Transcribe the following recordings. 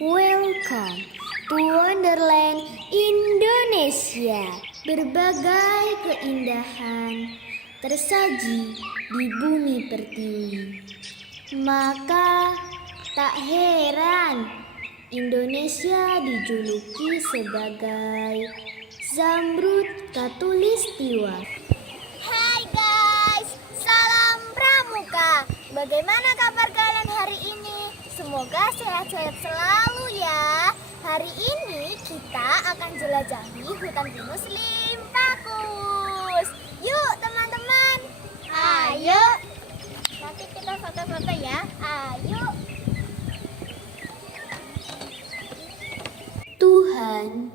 Welcome to Wonderland Indonesia. Berbagai keindahan tersaji di bumi pertiwi. Maka tak heran Indonesia dijuluki sebagai Zamrud Khatulistiwa. Hai guys, salam pramuka. Bagaimana kabar kalian hari ini? Semoga sehat-sehat selalu ya. Hari ini kita akan jelajahi hutan pinus Limpakus. Yuk teman-teman, ayo. Nanti kita foto-foto ya, ayo. Tuhan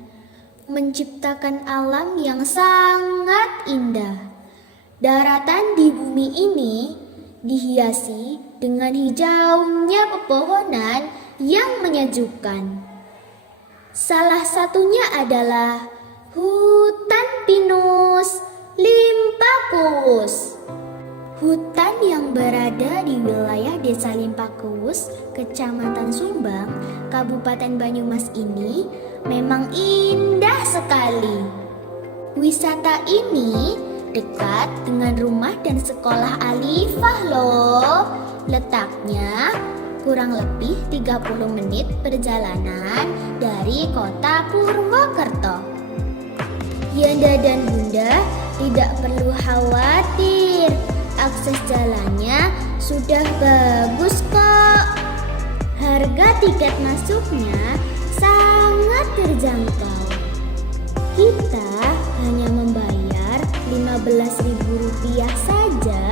menciptakan alam yang sangat indah. Daratan di bumi ini dihiasi dengan hijaunya pepohonan yang menyejukkan. Salah satunya adalah hutan pinus Limpakus. Hutan yang berada di wilayah Desa Limpakus, Kecamatan Sumbang, Kabupaten Banyumas ini memang indah sekali. Wisata ini dekat dengan rumah dan sekolah Alifah loh. Letaknya kurang lebih 30 menit perjalanan dari kota Purwokerto. Yanda dan Bunda tidak perlu khawatir, akses jalannya sudah bagus kok. Harga tiket masuknya sangat terjangkau. Kita hanya membayar Rp15.000 saja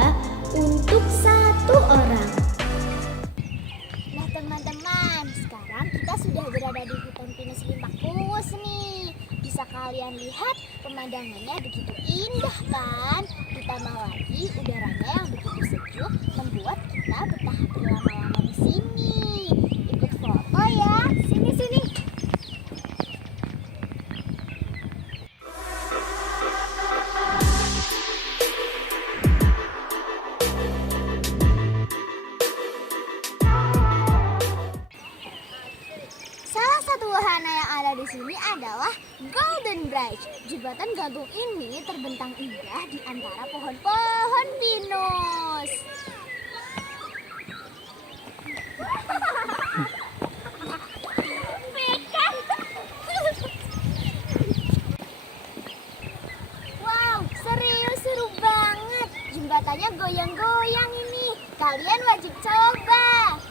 untuk satu orang. Nah teman-teman, sekarang kita sudah berada di hutan pinus Limpakus nih. Bisa kalian lihat pemandangannya begitu indah kan? Ditambah lagi udaranya yang begitu sejuk membuat kita betah berlama-lama di sini. Ikut foto ya, sini-sini. Salah satu wahana yang ada di sini adalah Golden Bridge. Jembatan gantung ini terbentang indah di antara pohon-pohon pinus. Wow, serius seru banget. Jembatannya goyang-goyang ini. Kalian wajib coba.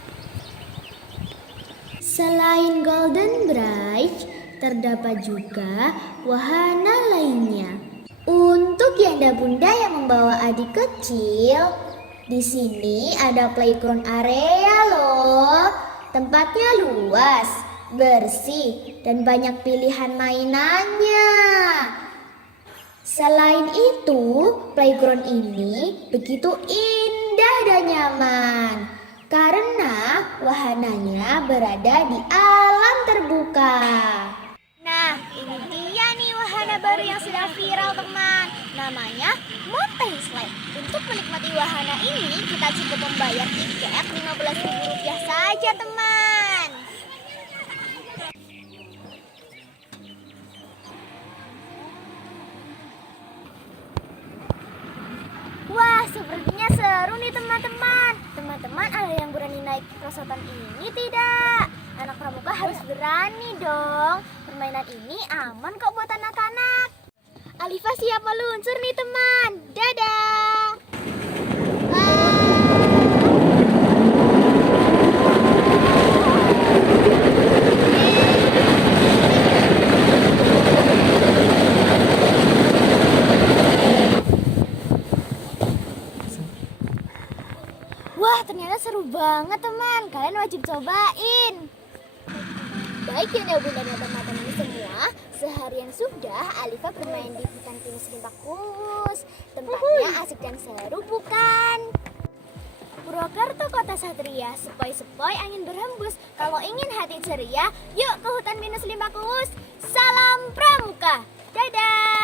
Selain Golden Bridge, terdapat juga wahana lainnya. Untuk Yanda Bunda yang membawa adik kecil, di sini ada playground area loh. Tempatnya luas, bersih, dan banyak pilihan mainannya. Selain itu, playground ini begitu indah dan nyaman karena wahananya berada di alam terbuka. Nah, ini dia nih wahana baru yang sedang viral teman. Namanya Mountain Slide. Untuk menikmati wahana ini, kita cukup membayar tiket Rp15.000 saja teman. Wah, sepertinya seru nih teman-teman. Teman-teman ada yang berani naik perosotan ini tidak? Anak pramuka harus berani dong. Permainan ini aman kok buat anak-anak. Alifah siap meluncur nih teman. Dadah. Wah, ternyata seru banget teman. Kalian wajib cobain. Baik ya Bunda dan teman-teman semua, seharian sudah Alifah bermain di hutan pinus Limpakus. Tempatnya asik dan seru bukan? Purwokerto kota satria, sepoi-sepoi angin berhembus. Kalau ingin hati ceria, yuk ke hutan pinus Limpakus. Salam pramuka. Dadah.